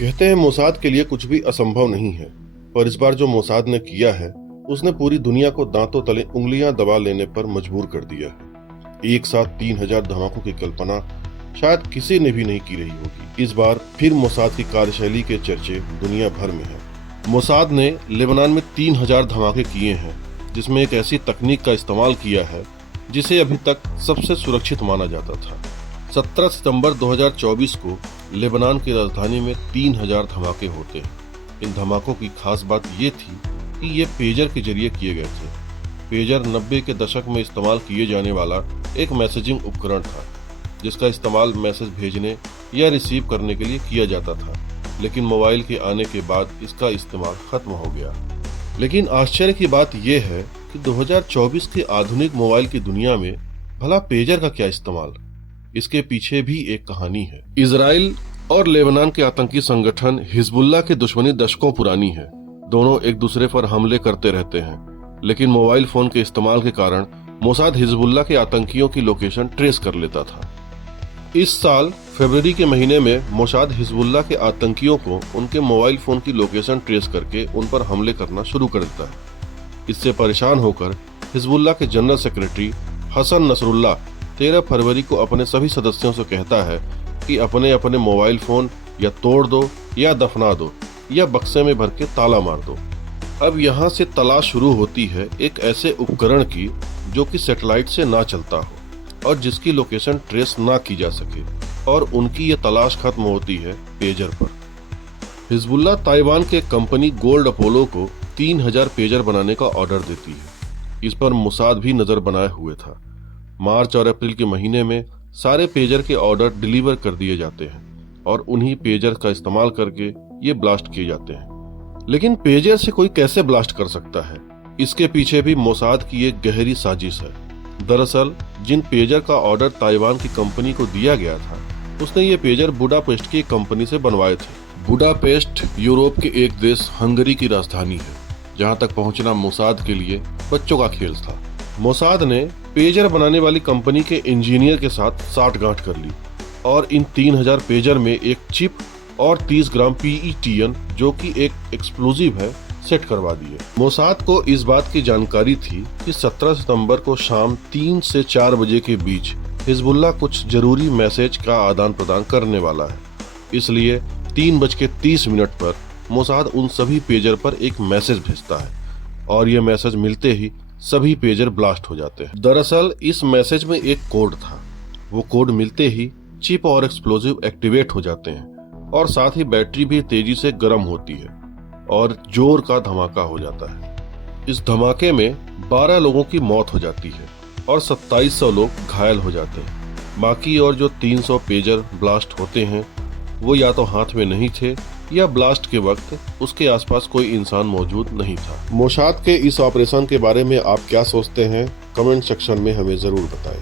कहते हैं मोसाद के लिए कुछ भी असंभव नहीं है, पर इस बार जो मोसाद ने किया है उसने पूरी दुनिया को दांतों तले उंगलियां दबा लेने पर मजबूर कर दिया है। एक साथ 3000 धमाकों की कल्पना शायद किसी ने भी नहीं की रही होगी। इस बार फिर मोसाद की कार्यशैली के चर्चे दुनिया भर में हैं। मोसाद ने लेबनान में 3000 धमाके किए हैं, जिसमें एक ऐसी तकनीक का इस्तेमाल किया है जिसे अभी तक सबसे सुरक्षित माना जाता था। 17 सितंबर 2024 को लेबनान की राजधानी में 3000 धमाके होते हैं। इन धमाकों की खास बात ये थी कि ये पेजर के जरिए किए गए थे। पेजर 90 के दशक में इस्तेमाल किए जाने वाला एक मैसेजिंग उपकरण था, जिसका इस्तेमाल मैसेज भेजने या रिसीव करने के लिए किया जाता था, लेकिन मोबाइल के आने के बाद इसका इस्तेमाल खत्म हो गया। लेकिन आश्चर्य की बात यह है कि 2024 के आधुनिक मोबाइल की दुनिया में भला पेजर का क्या इस्तेमाल? इसके पीछे भी एक कहानी है। इजराइल और लेबनान के आतंकी संगठन हिजबुल्लाह की दुश्मनी दशकों पुरानी है। दोनों एक दूसरे पर हमले करते रहते हैं, लेकिन मोबाइल फोन के इस्तेमाल के कारण मोसाद हिजबुल्लाह के आतंकियों की लोकेशन ट्रेस कर लेता था। इस साल फरवरी के महीने में मोसाद हिजबुल्लाह के आतंकियों को उनके मोबाइल फोन की लोकेशन ट्रेस करके उन पर हमले करना शुरू कर देता है। इससे परेशान होकर हिजबुल्लाह के जनरल सेक्रेटरी हसन नसरुल्लाह 13 फरवरी को अपने सभी सदस्यों से कहता है कि अपने अपने मोबाइल फोन या तोड़ दो या दफना दो या बक्से में भर के ताला मार दो। अब यहाँ से तलाश शुरू होती है एक ऐसे उपकरण की जो कि सैटेलाइट से ना चलता हो और जिसकी लोकेशन ट्रेस ना की जा सके, और उनकी ये तलाश खत्म होती है पेजर पर। हिजबुल्लाह ताइवान के कंपनी गोल्ड अपोलो को 3000 पेजर बनाने का ऑर्डर देती है। इस पर मोसाद भी नजर बनाए हुए था। मार्च और अप्रैल के महीने में सारे पेजर के ऑर्डर डिलीवर कर दिए जाते हैं और उन्हीं पेजर का इस्तेमाल करके ये ब्लास्ट किए जाते हैं। लेकिन पेजर से कोई कैसे ब्लास्ट कर सकता है? इसके पीछे भी मोसाद की एक गहरी साजिश है। दरअसल जिन पेजर का ऑर्डर ताइवान की कंपनी को दिया गया था, उसने ये पेजर बुडापेस्ट की कंपनी से बनवाए थे। बुडापेस्ट यूरोप के एक देश हंगरी की राजधानी है, जहाँ तक पहुँचना मोसाद के लिए बच्चों का खेल था। मोसाद ने पेजर बनाने वाली कंपनी के इंजीनियर के साथ साठगांठ कर ली और इन 3000 पेजर में एक चिप और 30 ग्राम PETN, जो कि एक एक्सप्लोजिव है, सेट करवा दिए। मोसाद को इस बात की जानकारी थी कि 17 सितंबर को शाम 3 से 4 बजे के बीच हिजबुल्लाह कुछ जरूरी मैसेज का आदान प्रदान करने वाला है। इसलिए 3:30 पर मोसाद उन सभी पेजर पर एक मैसेज भेजता है और ये मैसेज मिलते ही सभी पेजर ब्लास्ट हो जाते हैं। दरअसल इस मैसेज में एक कोड था। वो कोड मिलते ही चिप और एक्सप्लोजिव एक्टिवेट हो जाते हैं और साथ ही बैटरी भी तेजी से गर्म होती है और जोर का धमाका हो जाता है। इस धमाके में 12 लोगों की मौत हो जाती है और 2700 लोग घायल हो जाते हैं। बाकी और जो 300 पेजर ब्लास्ट होते हैं, वो या तो हाथ में नहीं थे या ब्लास्ट के वक्त उसके आसपास कोई इंसान मौजूद नहीं था। मोसाद के इस ऑपरेशन के बारे में आप क्या सोचते हैं? कमेंट सेक्शन में हमें जरूर बताएं।